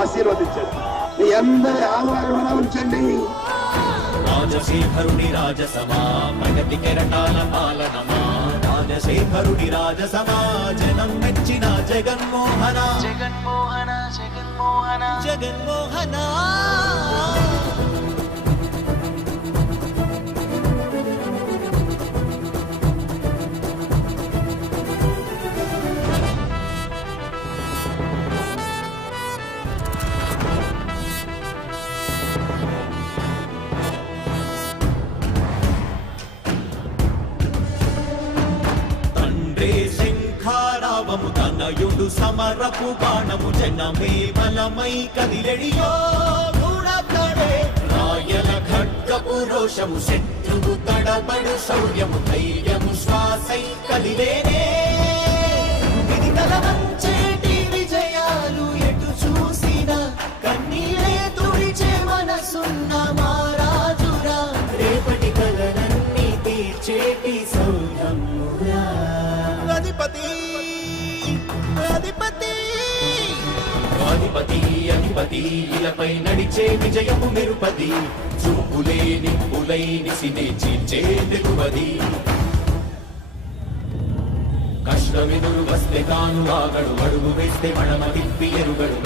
ఆశీర్వదించండి. మీ అందరి ఆదరణ ఉంచండి. రాజశేఖరుని రాజసమా ప్రగతి కెరటాల పాలనమా? రాజశేఖరుని రాజసమా జనం మెచ్చిన జగన్మోహన? జగన్మోహన జగన్మోహన? జగన్మోహన? తండ్రే శంఖారావము తనయుడు సమరపు బాణము జనమే బలమై కదిలెడియో రాయల ఖడ్గపు రోషము శత్రువు తడబడు శౌర్యము ధైర్యము శ్వాసై కలిలే అధిపతి. అధిపతి అధిపతి ఇలపై నడిచే విజయము మెరుపది చూపులే నిప్పులై నిసినే చీల్చే దిగువది కష్టమెదురు వస్తే తాను ఆగడు అడుగు వేస్తే మడమ తిప్పి ఎరుగడు.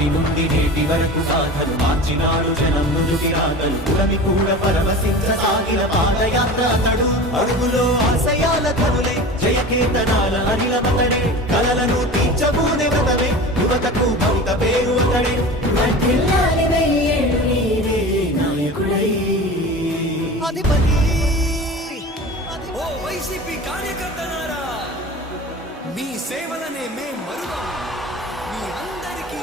నాటి నుండి నేటి వరకు సాధను మార్చినాడు జనం ముందుకి రాగలు పురమి కూడా పరవశించ సాగిన పాదయాత్ర అతడు. అడుగులో ఆశయాల కనులే జయకేతనాల అనిలమతడే కలలను తీర్చబూనే వదవే యువతకు భౌత పేరు అతడే. అధిపతి! ఓ వైసీపీ కార్యకర్తలారా మీ సేవలనే మేం మరువం మీ అందరికీ